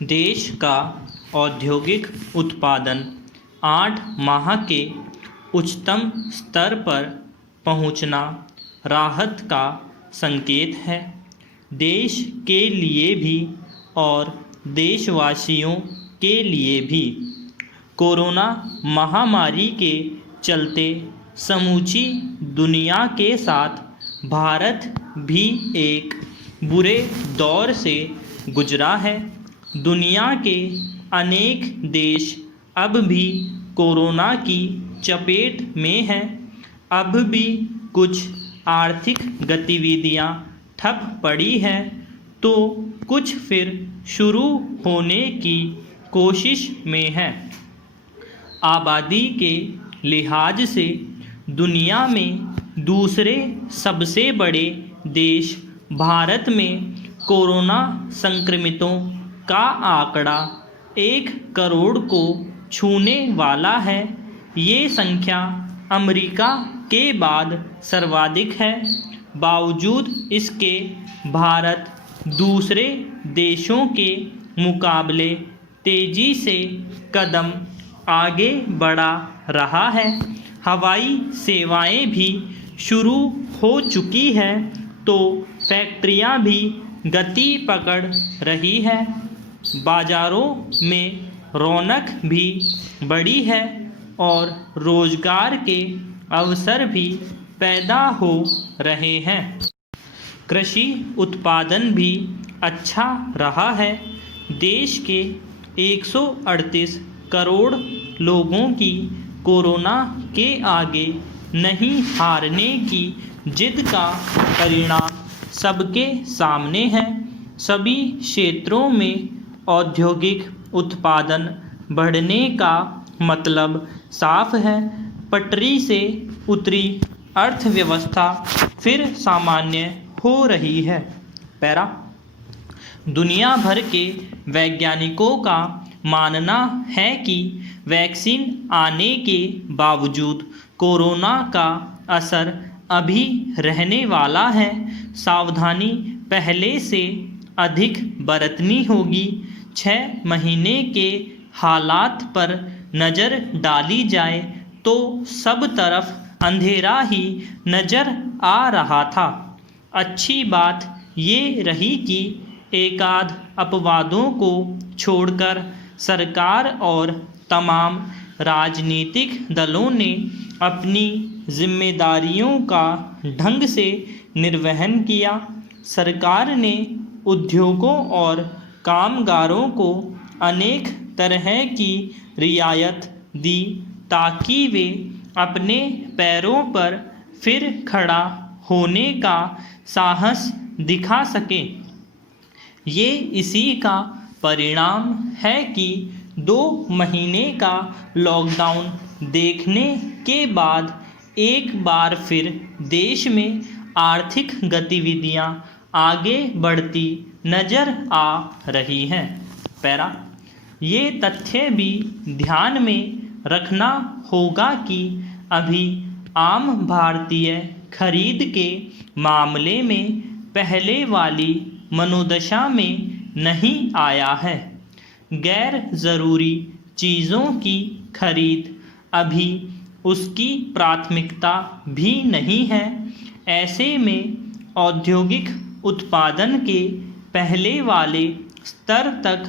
देश का औद्योगिक उत्पादन 8 माह के उच्चतम स्तर पर पहुंचना राहत का संकेत है। देश के लिए भी और देशवासियों के लिए भी। कोरोना महामारी के चलते समूची दुनिया के साथ भारत भी एक बुरे दौर से गुजरा है। दुनिया के अनेक देश अब भी कोरोना की चपेट में हैं। अब भी कुछ आर्थिक गतिविधियां ठप पड़ी हैं तो कुछ फिर शुरू होने की कोशिश में हैं। आबादी के लिहाज से दुनिया में दूसरे सबसे बड़े देश भारत में कोरोना संक्रमितों का आंकड़ा 1 करोड़ को छूने वाला है। ये संख्या अमेरिका के बाद सर्वाधिक है। बावजूद इसके भारत दूसरे देशों के मुकाबले तेजी से कदम आगे बढ़ा रहा है। हवाई सेवाएं भी शुरू हो चुकी हैं तो फैक्ट्रियां भी गति पकड़ रही है। बाजारों में रौनक भी बढ़ी है और रोजगार के अवसर भी पैदा हो रहे हैं। कृषि उत्पादन भी अच्छा रहा है। देश के 138 करोड़ लोगों की कोरोना के आगे नहीं हारने की जिद का परिणाम सबके सामने है। सभी क्षेत्रों में औद्योगिक उत्पादन बढ़ने का मतलब साफ है। पटरी से उतरी अर्थव्यवस्था फिर सामान्य हो रही है। पैरा दुनिया भर के वैज्ञानिकों का मानना है कि वैक्सीन आने के बावजूद कोरोना का असर अभी रहने वाला है। सावधानी पहले से अधिक बरतनी होगी। 6 महीने के हालात पर नज़र डाली जाए तो सब तरफ अंधेरा ही नज़र आ रहा था। अच्छी बात ये रही कि एकाध अपवादों को छोड़कर सरकार और तमाम राजनीतिक दलों ने अपनी जिम्मेदारियों का ढंग से निर्वहन किया। सरकार ने उद्योगों और कामगारों को अनेक तरह की रियायत दी ताकि वे अपने पैरों पर फिर खड़ा होने का साहस दिखा सकें। ये इसी का परिणाम है कि 2 महीने का लॉकडाउन देखने के बाद एक बार फिर देश में आर्थिक गतिविधियां आगे बढ़ती नज़र आ रही हैं। पैरा ये तथ्य भी ध्यान में रखना होगा कि अभी आम भारतीय खरीद के मामले में पहले वाली मनोदशा में नहीं आया है। गैर ज़रूरी चीज़ों की खरीद अभी उसकी प्राथमिकता भी नहीं है। ऐसे में औद्योगिक उत्पादन के पहले वाले स्तर तक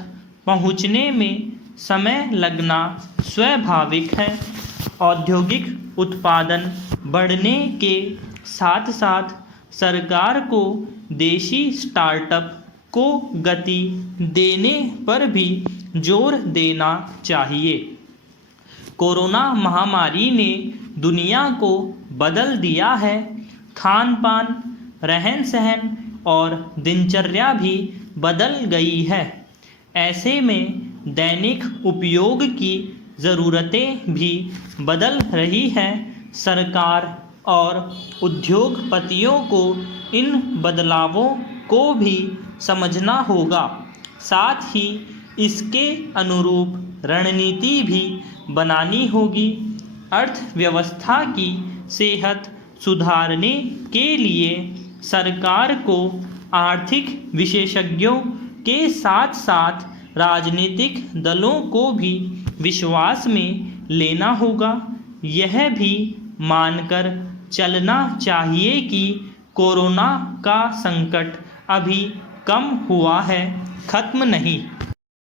पहुँचने में समय लगना स्वाभाविक है। औद्योगिक उत्पादन बढ़ने के साथ साथ सरकार को देशी स्टार्टअप को गति देने पर भी जोर देना चाहिए। कोरोना महामारी ने दुनिया को बदल दिया है। खान पान, रहन सहन और दिनचर्या भी बदल गई है। ऐसे में दैनिक उपयोग की ज़रूरतें भी बदल रही हैं। सरकार और उद्योगपतियों को इन बदलावों को भी समझना होगा। साथ ही इसके अनुरूप रणनीति भी बनानी होगी। अर्थव्यवस्था की सेहत सुधारने के लिए सरकार को आर्थिक विशेषज्ञों के साथ साथ राजनीतिक दलों को भी विश्वास में लेना होगा। यह भी मानकर चलना चाहिए कि कोरोना का संकट अभी कम हुआ है, खत्म नहीं।